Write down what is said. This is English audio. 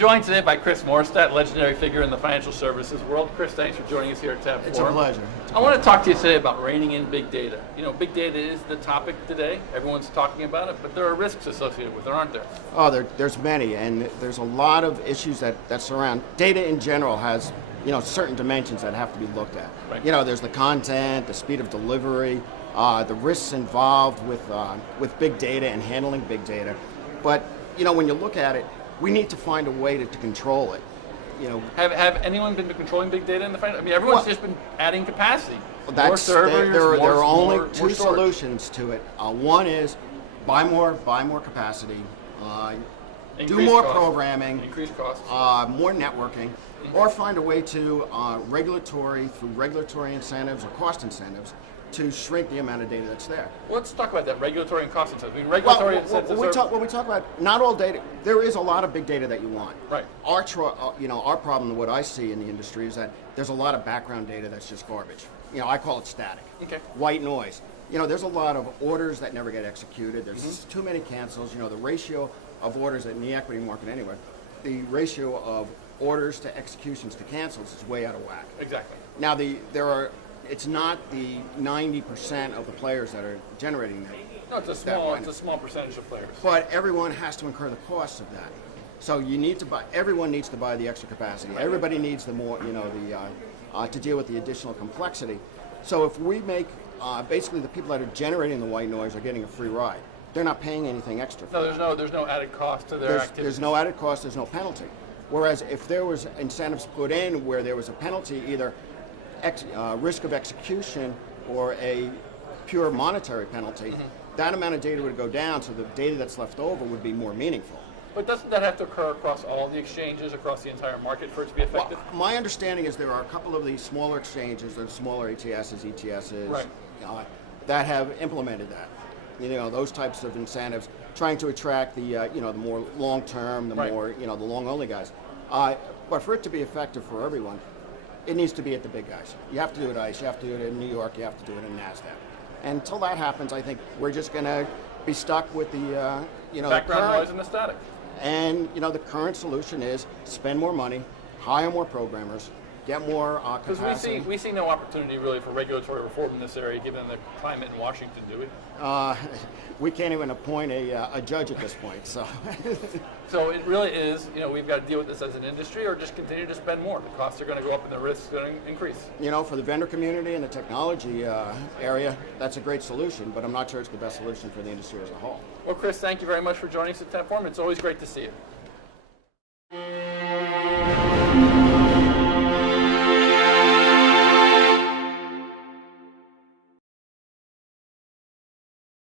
joined today by Chris Morstatt, legendary figure in the financial services world. Chris, thanks for joining us here at TabbFORUM. It's a pleasure. I want to talk to you today about reining in big data. You know, big data is the topic today. Everyone's talking about it, but there are risks associated with it, aren't there? Oh, there's many, and there's a lot of issues that surround. Data in general has, certain dimensions that have to be looked at. Right. There's the content, the speed of delivery, the risks involved with big data and handling big data. But, when you look at it, we need to find a way to control it. Have anyone been controlling big data in the finance? I mean, everyone's just been adding capacity. More servers, there are only more two storage. solutions to it. One is buy more capacity, do more programming, increase costs, more networking, or find a way to through regulatory incentives or cost incentives, to shrink the amount of data that's there. Well, let's talk about that, regulatory and cost incentives. I mean, regulatory incentives when we talk about not all data, there is a lot of big data that you want. Right. Our problem, what I see in the industry, is that there's a lot of background data that's just garbage. I call it static. Okay. White noise. There's a lot of orders that never get executed. There's too many cancels. The ratio of orders in the equity market anyway, the ratio of orders to executions to cancels is way out of whack. Exactly. Now it's not the 90% of the players that are generating that. No, it's a small percentage of players. But everyone has to incur the costs of that. So everyone needs to buy the extra capacity. Everybody needs the more, to deal with the additional complexity. So if we make, basically the people that are generating the white noise are getting a free ride. They're not paying anything extra. No, there's no added cost to their activity. There's no added cost, there's no penalty. Whereas if there was incentives put in where there was a penalty, either risk of execution or a pure monetary penalty, that amount of data would go down, so the data that's left over would be more meaningful. But doesn't that have to occur across all the exchanges, across the entire market for it to be effective? Well, my understanding is there are a couple of these smaller exchanges, there's smaller ETSs, right, that have implemented that. Those types of incentives, trying to attract the the more long-term, the right, more the long-only guys. But for it to be effective for everyone, it needs to be at the big guys. You have to do it at ICE, you have to do it in New York, you have to do it in NASDAQ. And until that happens, I think we're just going to be stuck with the background noise and the static. And the current solution is spend more money, hire more programmers, get more capacity. Because we see no opportunity really for regulatory reform in this area, given the climate in Washington, do we? We can't even appoint a judge at this point. So, so it really is. We've got to deal with this as an industry, or just continue to spend more. The costs are going to go up, and the risks are going to increase. For the vendor community and the technology area, that's a great solution. But I'm not sure it's the best solution for the industry as a whole. Well, Chris, thank you very much for joining us at TabbFORUM. It's always great to see you.